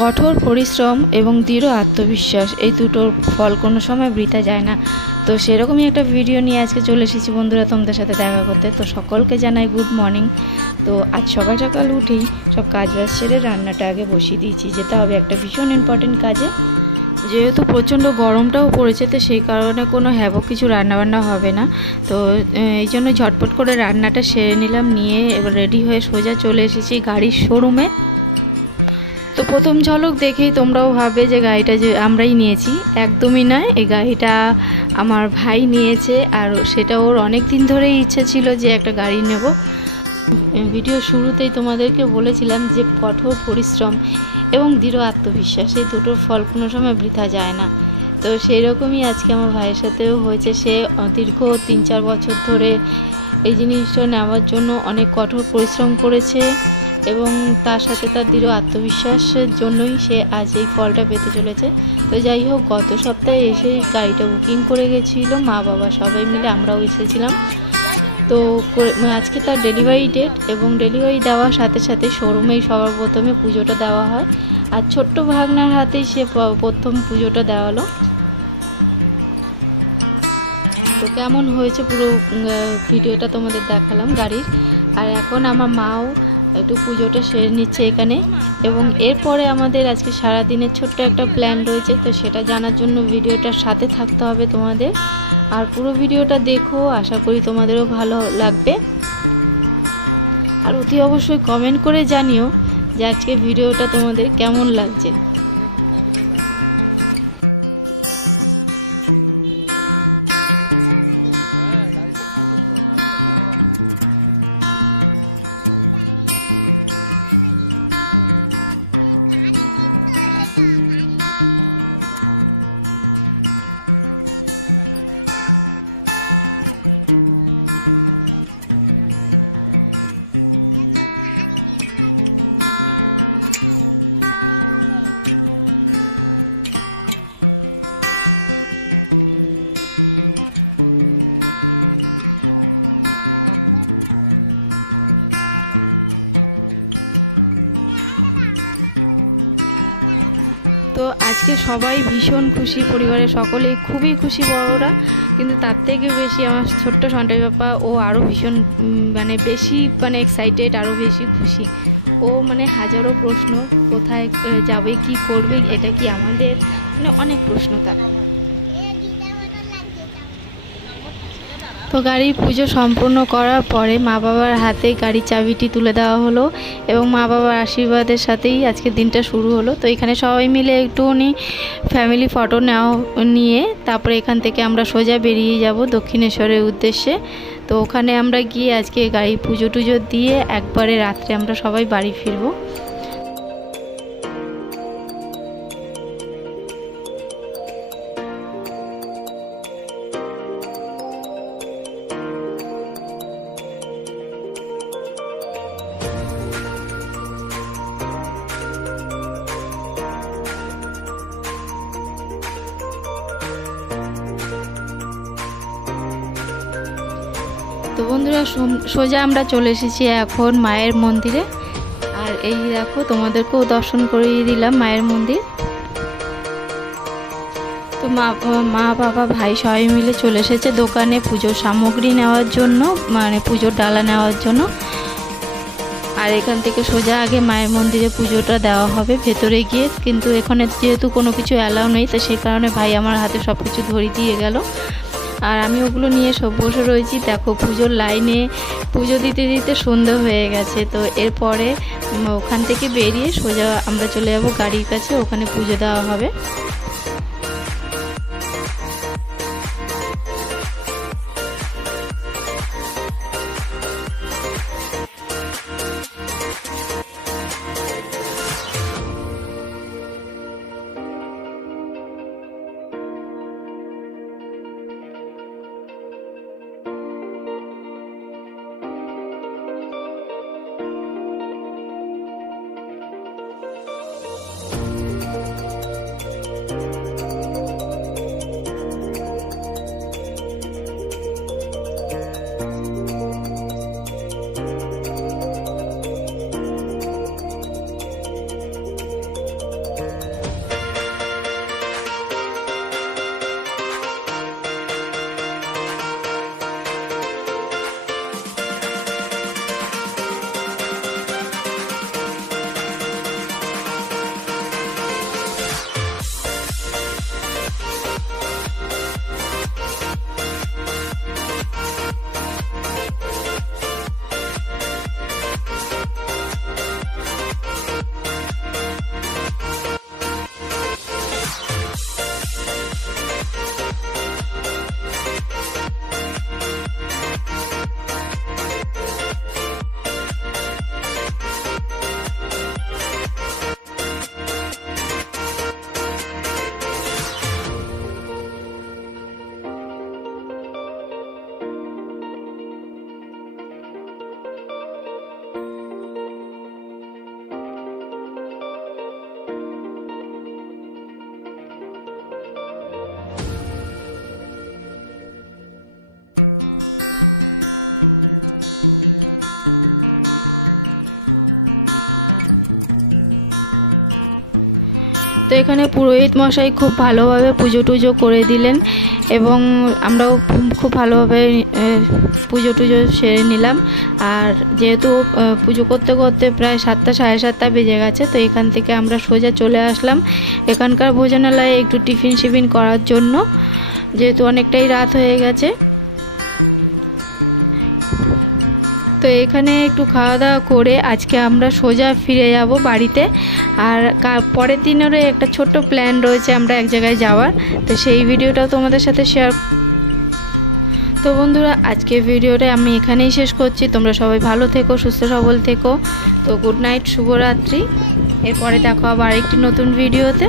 কঠোর পরিশ্রম এবং দৃঢ় আত্মবিশ্বাস, এই দুটোর ফল কোনো সময় বৃথা যায় না। তো সেরকমই একটা ভিডিও নিয়ে আজকে চলে এসেছি বন্ধুরা, তোমাদের সাথে দেখা করতে। তো সকলকে জানাই গুড মর্নিং তো আজ সকাল সকাল উঠি সব কাজ বাজ সেরে রান্নাটা আগে বসিয়ে দিয়েছি, যেতে হবে একটা ভীষণ ইম্পর্টেন্ট কাজে। যেহেতু প্রচণ্ড গরমটাও পড়েছে, তো সেই কারণে কোনো হ্যাবক কিছু রান্নাবান্না হবে না। তো এই জন্য ঝটপট করে রান্নাটা সেরে নিলাম, নিয়ে এবার রেডি হয়ে সোজা চলে এসেছি গাড়ির শোরুমে তো প্রথম ঝলক দেখেই তোমরাও ভাবে যে গাড়িটা যে আমরাই নিয়েছি। একদমই নয়, এই গাড়িটা আমার ভাই নিয়েছে, আর সেটা ওর অনেক দিন ধরেই ইচ্ছে ছিল যে একটা গাড়ি নেব। ভিডিও শুরুতেই তোমাদেরকে বলেছিলাম যে কঠোর পরিশ্রম এবং দৃঢ় আত্মবিশ্বাস, এই দুটোর ফল কোনো সময় বৃথা যায় না। তো সেই রকমই আজকে আমার ভাইয়ের সাথেও হয়েছে। সে দীর্ঘ তিন চার বছর ধরে এই জিনিসটা নেওয়ার জন্য অনেক কঠোর পরিশ্রম করেছে এবং তার সাথে তার দৃঢ় আত্মবিশ্বাসের জন্যই সে আজ এই ফলটা পেতে চলেছে। তো যাই হোক, গত সপ্তাহে এসে গাড়িটা বুকিং করে গেছিল। মা বাবা সবাই মিলে আমরাও এসেছিলাম। তো আজকে তার ডেলিভারি ডেট এবং ডেলিভারি দেওয়ার সাথে সাথে শোরুমেই সবার প্রথমে পুজোটা দেওয়া হয়। আর ছোট্ট ভাগনার হাতেই সে প্রথম পুজোটা দেওয়ালো ভিডিওটা তোমাদের দেখালাম গাড়ির আর এখন আমার মাও একটু পুজোটা সেরে নিচ্ছে এখানে। এবং এরপরে আমাদের আজকে সারা দিনের ছোট্ট একটা প্ল্যান রয়েছে, তো সেটা জানার জন্য ভিডিওটার সাথে থাকতে হবে তোমাদের। আর পুরো ভিডিওটা দেখো, আশা করি তোমাদেরও ভালো লাগবে। আর অতি অবশ্যই কমেন্ট করে জানিও যে আজকে ভিডিওটা তোমাদের কেমন লাগছে। তো ভীষণ খুশি, পরিবারের সকলেই খুবই খুশি বড়রা। কিন্তু তার থেকে বেশি আমার ছোট্ট সন্টাই বাপ্পা ও আরও ভীষণ মানে বেশি মানে এক্সাইটেড আরও বেশি খুশি। গাড়ির পুজো সম্পূর্ণ করার পরে মা বাবার হাতে গাড়ির চাবিটি তুলে দেওয়া হলো এবং মা বাবার আশীর্বাদের সাথেই আজকের দিনটা শুরু হলো। তো এখানে সবাই মিলে একটুখানি ফ্যামিলি ফটো নেওয়া নিয়ে তারপরে এখান থেকে আমরা সোজা বেরিয়ে যাব দক্ষিণেশ্বরের উদ্দেশ্যে। তো ওখানে আমরা গিয়ে আজকে গাড়ি পুজো টুজো দিয়ে একবারে রাত্রে আমরা সবাই বাড়ি ফিরবো। তো বন্ধুরা সোজা আমরা চলে এসেছি এখন মায়ের মন্দিরে। আর এই দেখো, তোমাদেরকেও দর্শন করিয়ে দিলাম মায়ের মন্দির। তো মা মা, বাবা, ভাই সবাই মিলে চলে এসেছে দোকানে পুজোর সামগ্রী নেওয়ার জন্য মানে পুজোর ডালা নেওয়ার জন্য। আর এখান থেকে সোজা আগে মায়ের মন্দিরে পুজোটা দেওয়া হবে, ভেতরে গিয়ে। কিন্তু এখানে যেহেতু কোনো কিছু অ্যালাউ নেই, তো সেই কারণে ভাই আমার হাতে সব কিছু ধরিয়ে দিয়ে গেল। আর আমি ওগুলো নিয়ে সব বসে রয়েছি। দেখো পুজোর লাইনে পুজো দিতে দিতে সন্ধ্যে হয়ে গেছে। তো এরপরে ওখান থেকে বেরিয়ে সোজা আমরা চলে যাব গাড়ির কাছে। ওখানে পুজো দেওয়া হবে। পুরোহিত মশাই খুব ভালোভাবে পুজো টুজো করে দিলেন এবং আমরাও খুব ভালোভাবে পুজো টুজো সেরে নিলাম। আর যেহেতু পুজো করতে করতে প্রায় সাতটা, সাড়ে সাতটা বেজে গেছে, তো এখান থেকে আমরা সোজা চলে আসলাম। এখানকার ভোজনালয়ে একটু টিফিন সিফিন করার জন্য, যেহেতু অনেকটাই রাত হয়ে গেছে। এখানে একটু খাওয়া দাওয়া করে আজকে আমরা সোজা ফিরে যাব বাড়িতে। আর পরের দিনেরও একটা ছোট্ট প্ল্যান রয়েছে আমরা এক জায়গায় যাওয়ার। তো সেই ভিডিওটাও তোমাদের সাথে শেয়ার তো বন্ধুরা, আজকে ভিডিওটা আমি এখানেই শেষ করছি। তোমরা সবাই ভালো থেকো, সুস্থ সবল থেকো। তো গুড নাইট শুভরাত্রি। এরপরে দেখো আবার একটি নতুন ভিডিওতে।